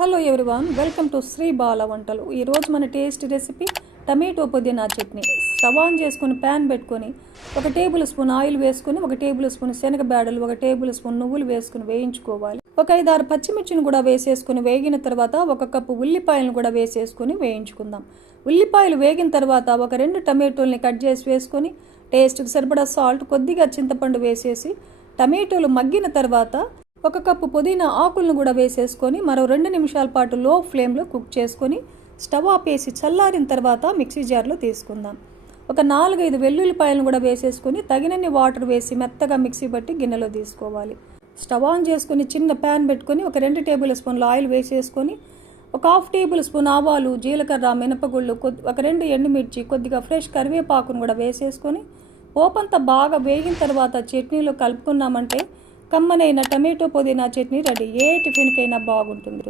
Hello everyone, welcome to Shri Bala వంటలు. ఈరోజు మన టేస్ట్ రెసిపీ టమాటో పుదీనా చట్నీ. స్టవ్ ఆన్ చేసుకుని ప్యాన్ పెట్టుకొని 1 టేబుల్ స్పూన్ ఆయిల్ వేసుకొని 1 టేబుల్ స్పూన్ శనగబేడలు 1 టేబుల్ స్పూన్ నువ్వులు వేసుకుని వేయించుకోవాలి. ఒక 5-6 పచ్చిమిర్చిని కూడా వేసేసుకుని వేగిన తర్వాత 1 కప్పు ఉల్లిపాయలను కూడా వేసేసుకుని వేయించుకుందాం. ఉల్లిపాయలు వేగిన తర్వాత ఒక 2 టమాటోల్ని కట్ చేసి వేసుకొని టేస్ట్కి సరిపడా సాల్ట్, కొద్దిగా చింతపండు వేసేసి టమాటోలు మగ్గిన తర్వాత 1 కప్పు పుదీనా ఆకులను కూడా వేసేసుకొని మరో 2 నిమిషాల పాటు లో ఫ్లేమ్లో కుక్ చేసుకొని స్టవ్ ఆపేసి చల్లారిన తర్వాత మిక్సీ జార్లో తీసుకుందాం. ఒక 4-5 వెల్లుల్లిపాయలను కూడా వేసేసుకొని తగినన్ని వాటర్ వేసి మెత్తగా మిక్సీ పట్టి గిన్నెలో తీసుకోవాలి. స్టవ్ ఆన్ చేసుకొని చిన్న ప్యాన్ పెట్టుకొని ఒక 2 టేబుల్ స్పూన్ల ఆయిల్ వేసేసుకొని ఒక 1/2 టేబుల్ స్పూన్ ఆవాలు, జీలకర్ర, మినపగుళ్ళు, ఒక 2 ఎండుమిర్చి, కొద్దిగా ఫ్రెష్ కరివేపాకును కూడా వేసేసుకొని పోపంతా బాగా వేగిన తర్వాత చట్నీలో కలుపుకున్నామంటే కమ్మనైన టమాటో పుదీనా చట్నీ రెడీ. ఏ టిఫిన్కైనా బాగుంటుంది.